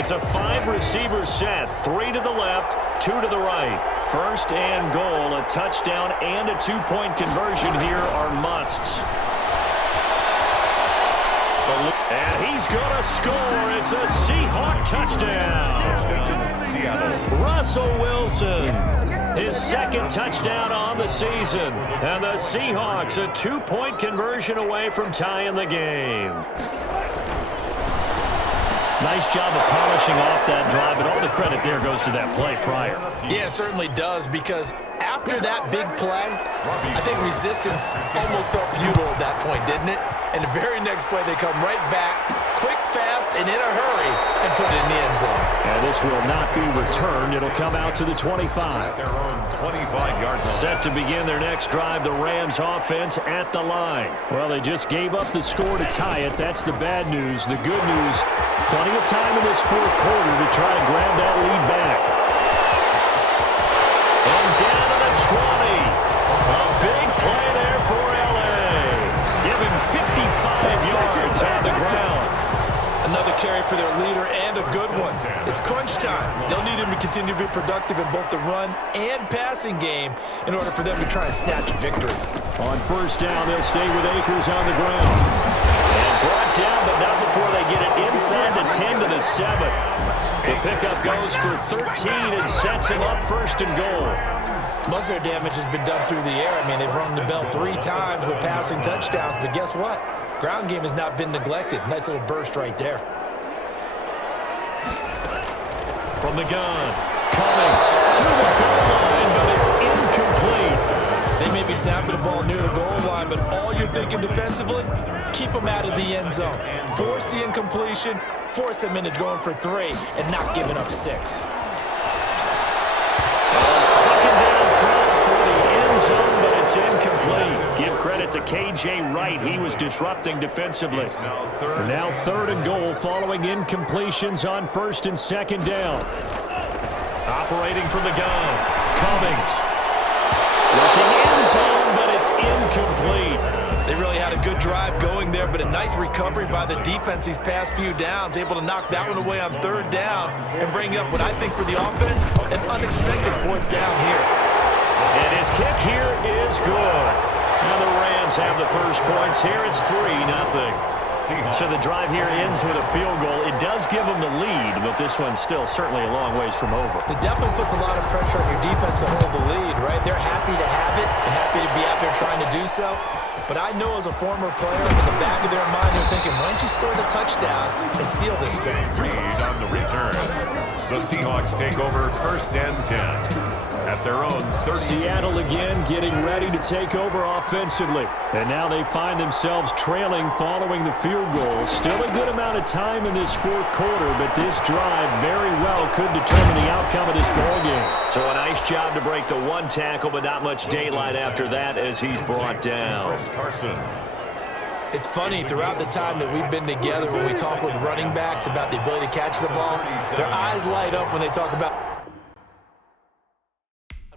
It's a 5-receiver set, 3 to the left, 2 to the right. First and goal, a touchdown and a 2-point conversion here are musts. And he's going to score. It's a Seahawk touchdown. Russell Wilson, his second touchdown on the season. And the Seahawks a 2-point conversion away from tying the game. Nice job of polishing off that drive, and all the credit there goes to that play prior. Yeah, it certainly does, because after that big play, I think resistance almost felt futile at that point, didn't it? And the very next play, they come right back, quick, fast, and in a hurry, and put it in the end zone. And this will not be returned. It'll come out to the 25. Their own 25-yard line. Set to begin their next drive, the Rams offense at the line. Well, they just gave up the score to tie it. That's the bad news. The good news, plenty of time in this fourth quarter to try to grab that lead back. And down to the 20. A big play there for L.A. Give him 55 yards on the ground. Another carry for their leader, and a good one. It's crunch time. They'll need him to continue to be productive in both the run and passing game in order for them to try and snatch a victory. On first down, they'll stay with Akers on the ground. And brought down, but not before they get it inside the 10 to the 7. The pickup goes for 13 and sets him up first and goal. Most of their damage has been done through the air. I mean, they've rung the bell 3 times with passing touchdowns, but guess what? Ground game has not been neglected. Nice little burst right there. From the gun, Cummings to the goal line, but it's incomplete. They may be snapping the ball near the goal line, but all you're thinking defensively, keep them out of the end zone. Force the incompletion, force them into going for 3, and not giving up 6. Second down throw for the end zone, but it's incomplete. Give credit to K.J. Wright. He was disrupting defensively. And now third and goal following incompletions on first and second down. Operating from the gun, Cummings. Looking end zone, but it's incomplete. They really had a good drive going there, but a nice recovery by the defense these past few downs, able to knock that one away on third down and bring up what I think for the offense, an unexpected fourth down here. And his kick here is good. And the Rams have the first points here. It's 3-0. So the drive here ends with a field goal. It does give them the lead, but this one's still certainly a long ways from over. It definitely puts a lot of pressure on your defense to hold the lead, right? They're happy to have it and happy to be out there trying to do so. But I know as a former player, in the back of their mind, they're thinking, why don't you score the touchdown and seal this thing? Reed on the return. The Seahawks take over first and 10. At their own 30. Seattle again getting ready to take over offensively. And now they find themselves trailing following the field goal. Still a good amount of time in this fourth quarter, but this drive very well could determine the outcome of this ballgame. So a nice job to break the one tackle, but not much daylight after that as he's brought down. Carson. It's funny, throughout the time that we've been together, when we talk with running backs about the ability to catch the ball, their eyes light up when they talk about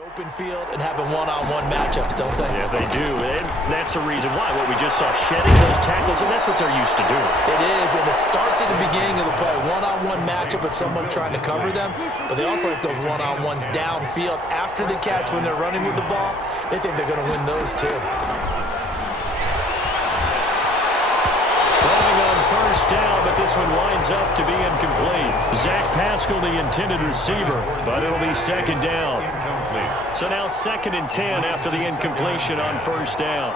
open field and having one-on-one matchups, don't they? Yeah, they do. And that's the reason why. What we just saw, shedding those tackles, and that's what they're used to doing. It is, and it starts at the beginning of the play. One-on-one matchup with someone trying to cover them, but they also like those one-on-ones downfield after the catch when they're running with the ball. They think they're going to win those too. First down, but this one winds up to be incomplete. Zach Pascal, the intended receiver, but it'll be second down. So now second and 10 after the incompletion on first down.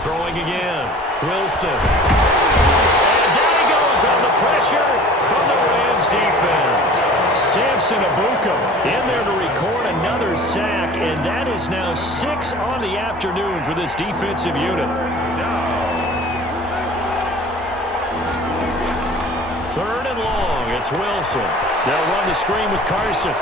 Throwing again, Wilson. And down he goes on the pressure from the Rams defense. Samson Abuka in there to record another sack, and that is now 6 on the afternoon for this defensive unit. Third and long, it's Wilson. They'll run the screen with Carson.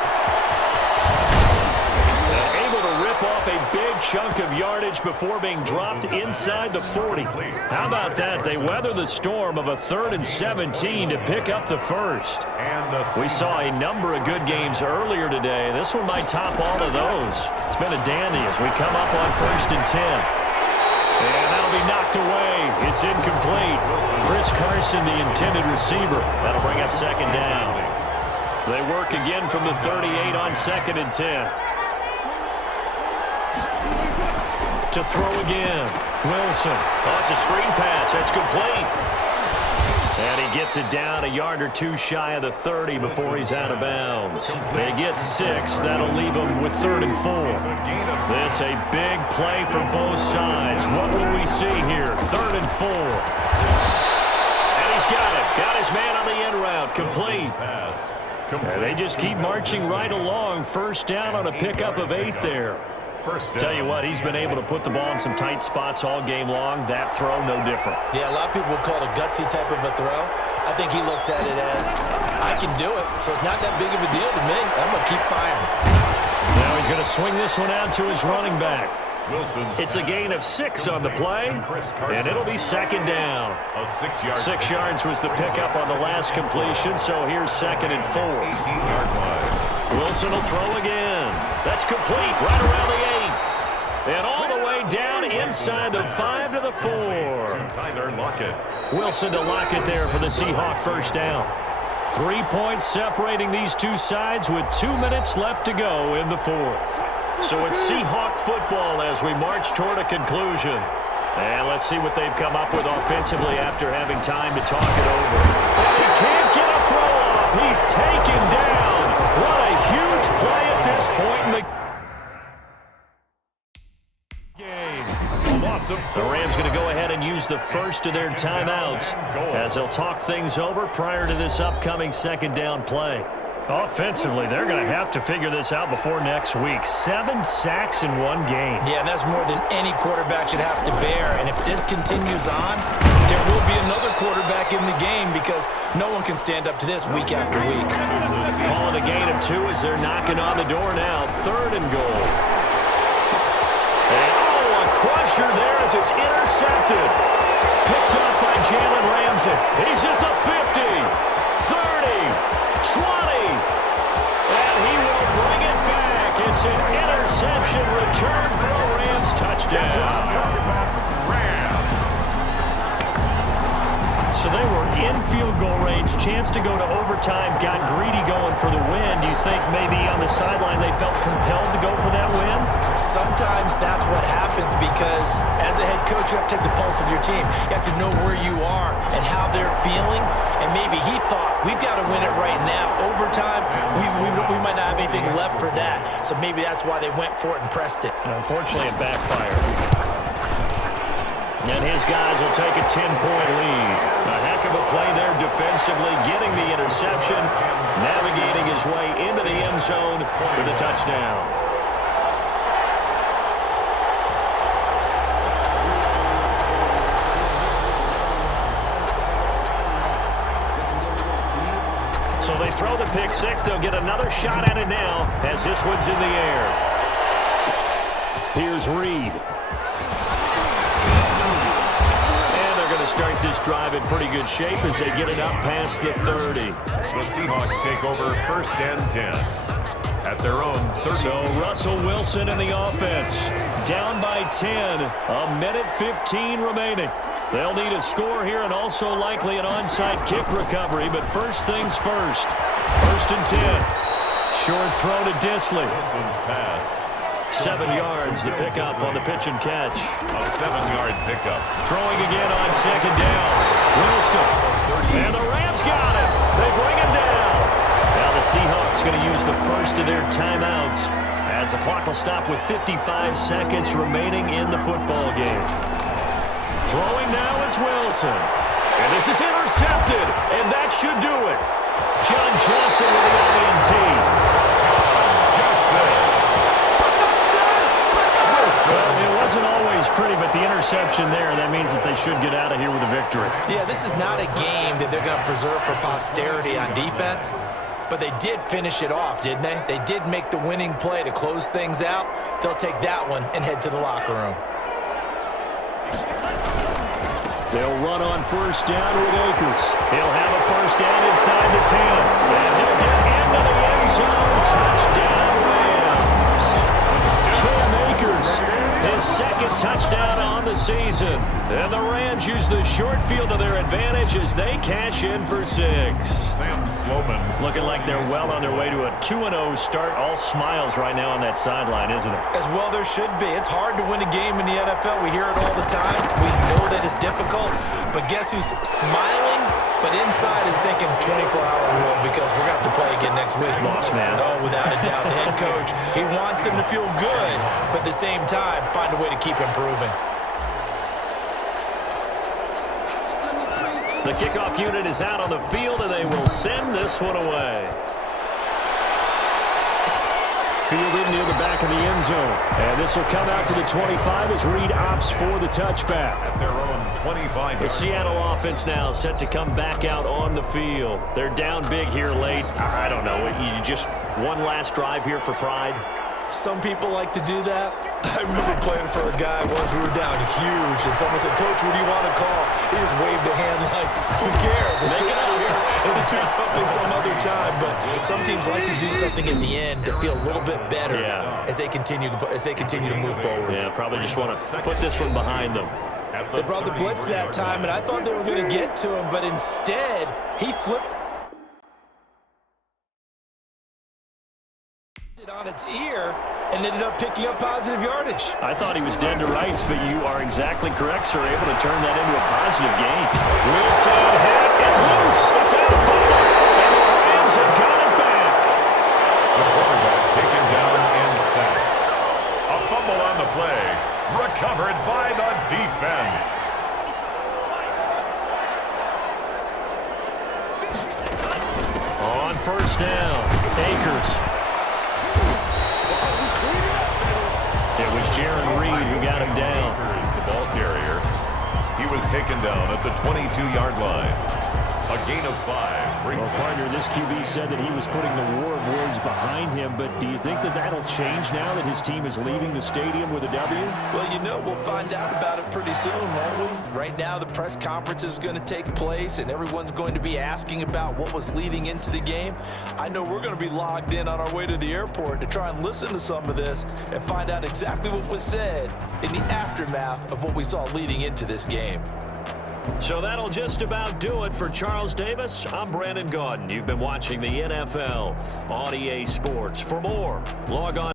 Able to rip off a big chunk of yardage before being dropped inside the 40. How about that? They weather the storm of a 3rd and 17 to pick up the first. We saw a number of good games earlier today. This one might top all of those. It's been a dandy as we come up on 1st and 10. And that'll be knocked away. It's incomplete. Chris Carson, the intended receiver. That'll bring up second down. They work again from the 38 on 2nd and 10. To throw again. Wilson. Oh, it's a screen pass. That's complete. And he gets it down a yard or two shy of the 30 before he's out of bounds. They get 6. That'll leave him with 3rd and 4. This a big play for both sides. What will we see here? 3rd and 4. And he's got it. Got his man on the end route. Complete. And they just keep marching right along. First down on a pickup of 8 there. Tell you what, he's been able to put the ball in some tight spots all game long. That throw, no different. Yeah, a lot of people would call it a gutsy type of a throw. I think he looks at it as, I can do it, so it's not that big of a deal to me. I'm going to keep firing. Now he's going to swing this one out to his running back. It's a gain of 6 on the play, and it'll be second down. 6 yards was the pickup on the last completion, so here's 2nd and 4. 18-yard line. Wilson will throw again. That's complete right around the 8. And all the way down inside the 5 to the 4. Tyler Lockett. Wilson to Lockett there for the Seahawk first down. 3 points separating these two sides with 2 minutes left to go in the 4th. So it's Seahawk football as we march toward a conclusion. And let's see what they've come up with offensively after having time to talk it over. And he can't get a throw off. He's taken down. What a huge play at this point in the game. The Rams going to go ahead and use the first of their timeouts as they'll talk things over prior to this upcoming second down play. Offensively, they're going to have to figure this out before next week. 7 sacks in one game. Yeah, and that's more than any quarterback should have to bear. And if this continues on, there will be another quarterback in the game because no one can stand up to this week after week. Calling a gain of 2 as they're knocking on the door now. 3rd and goal. And, a crusher there as it's intercepted. Picked off by Jalen Ramsey. He's at the 50, 30, 20. And he will bring it back. It's an interception return for a Rams touchdown. So they were in field goal range. Chance to go to overtime. Got greedy going for the win. Do you think maybe on the sideline they felt compelled to go for that win? Sometimes that's what happens because as a head coach, you have to take the pulse of your team. You have to know where you are and how they're feeling. And maybe he thought, we've got to win it right now. Overtime, we might not have anything left for that. So maybe that's why they went for it and pressed it. Unfortunately, it backfired. And his guys will take a 10-point lead. A heck of a play there defensively, getting the interception, navigating his way into the end zone for the touchdown. So they throw the pick 6. They'll get another shot at it now as this one's in the air. Here's Reed. Start this drive in pretty good shape as they get it up past the 30. The Seahawks take over 1st and 10 at their own 30. So Russell Wilson in the offense. Down by 10. A minute 15 remaining. They'll need a score here and also likely an onside kick recovery. But first things first. 1st and 10. Short throw to Disley. Wilson's pass. 7 yards, the pickup on the pitch and catch. A 7-yard pickup. Throwing again on second down. Wilson. And the Rams got him. They bring him down. Now the Seahawks going to use the first of their timeouts as the clock will stop with 55 seconds remaining in the football game. Throwing now is Wilson. And this is intercepted. And that should do it. John Johnson with the INT. Well, it wasn't always pretty, but the interception there, that means that they should get out of here with a victory. Yeah, this is not a game that they're going to preserve for posterity on defense, but they did finish it off, didn't they? They did make the winning play to close things out. They'll take that one and head to the locker room. They'll run on first down with Akers. He'll have a first down inside the 10. And he'll get into the end zone. Touchdown, Rams. Cam Akers His second touchdown on the season. And the Rams use the short field to their advantage as they cash in for 6. Sam Sloman. Looking like they're well on their way to a 2-0 start. All smiles right now on that sideline, isn't it? As well there should be. It's hard to win a game in the NFL. We hear it all the time. We know that it's difficult. But guess who's smiling? But inside is thinking 24-hour rule because we're going to have to play again next week. Lost man. Oh, without a doubt. The head coach, he wants them to feel good, but at the same time, find a way to keep improving. The kickoff unit is out on the field, and they will send this one away. Fielded near the back of the end zone. And this will come out to the 25 as Reed opts for the touchback. At their own 25. The Seattle offense now set to come back out on the field. They're down big here late. I don't know. You just one last drive here for pride. Some people like to do that. I remember playing for a guy once. We were down huge, and someone said, "Coach, what do you want to call?" He just waved a hand like, "Who cares? Let's get out of here and do something some other time." But some teams like to do something in the end to feel a little bit better as they continue to move forward. Yeah, probably just want to put this one behind them. They brought the blitz that time, and I thought they were going to get to him, but instead he flipped it on its ear and ended up picking up positive yardage. I thought he was dead to rights, but you are exactly correct, sir. Able to turn that into a positive gain. Wilson hit. It's loose. It's out of fumble. And the Rams have got it back. The quarterback taken down and sacked. A fumble on the play. Recovered by the defense. On first down, Akers. It was Jaron Reed who got him down. Akers, the ball carrier. He was taken down at the 22-yard line. A gain of 5. Well, partner, this QB said that he was putting the war of words behind him, but do you think that that'll change now that his team is leaving the stadium with a W? Well, you know, we'll find out about it pretty soon, won't we? Right now, the press conference is going to take place, and everyone's going to be asking about what was leading into the game. I know we're going to be logged in on our way to the airport to try and listen to some of this and find out exactly what was said in the aftermath of what we saw leading into this game. So that'll just about do it for Charles Davis. I'm Brandon Gaudin. You've been watching the NFL on EA Sports. For more, log on.